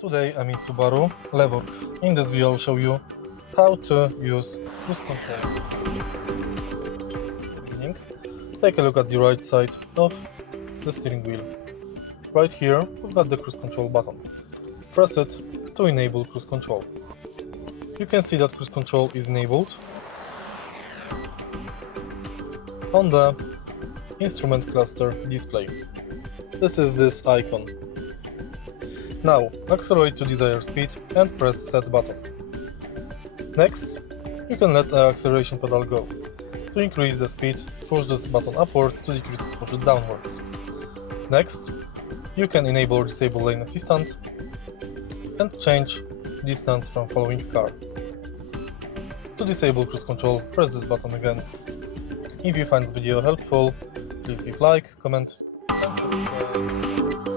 Today I'm in Subaru Levorg. In this video I'll show you how to use cruise control. At the beginning, take a look at the right side of the steering wheel. Right here we've got the cruise control button. Press it to enable cruise control. You can see that cruise control is enabled on the instrument cluster display. This is this icon. Now accelerate to desired speed and press set button. Next, you can let the acceleration pedal go. To increase the speed, push this button upwards, to decrease it, push it downwards. Next, you can enable or disable lane assistant and change distance from following car. To disable cruise control, press this button again. If you find this video helpful, please leave like, comment and subscribe.